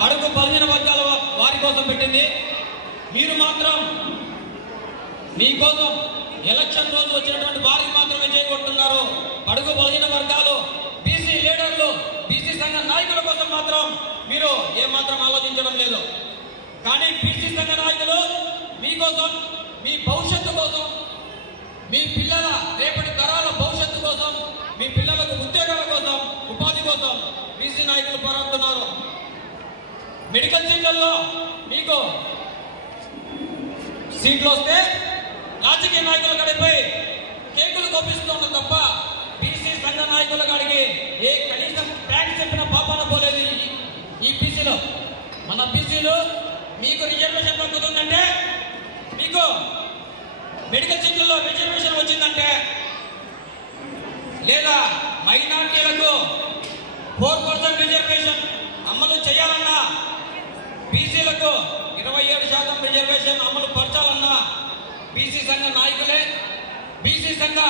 బడుగు బలహీన వర్గాల వారి కోసం పెట్టింది. మీరు మాత్రం మీకోసం ఎలక్షన్ రోజు వచ్చినటువంటి వారికి మాత్రమే చేయగొట్టున్నారు. బడుగు బలహీన వర్గాలు, బీసీ లీడర్లు, బీసీ సంఘ నాయకుల కోసం మాత్రం మీరు ఏమాత్రం ఆలోచించడం లేదు. కానీ బీసీ సంఘ నాయకులు మీకోసం, మీ భవిష్యత్తు కోసం, మీ పిల్లల రేపటి తరాల భవిష్యత్తు కోసం, మీ పిల్లలకు ఉద్యోగాల కోసం, ఉపాధి కోసం బీసీ నాయకులు పోరాడుతున్నారు. మెడికల్ సీట్లలో మీకు సీట్లు వస్తే రాజకీయ నాయకుల కాడిపై కేకులు కోపిస్తున్న తప్ప బీసీ సంఘ నాయకుల కాడికి ఏ కనీసం ట్యాక్స్ చెప్పిన పాపాన పోలేదు. ఈ బీసీలో మన బీసీలు మీకు రిజర్వేషన్ దక్కుతుందంటే, మీకు మెడికల్ సీట్లలో రిజర్వేషన్ వచ్చిందంటే, లేదా మైనార్టీలకు 4% రిజర్వేషన్ అమలు చేయాలన్నా, బీసీలకు 27% రిజర్వేషన్ అమలు పరచాలన్నా బీసీ సంఘ నాయకులే, బీసీ సంఘ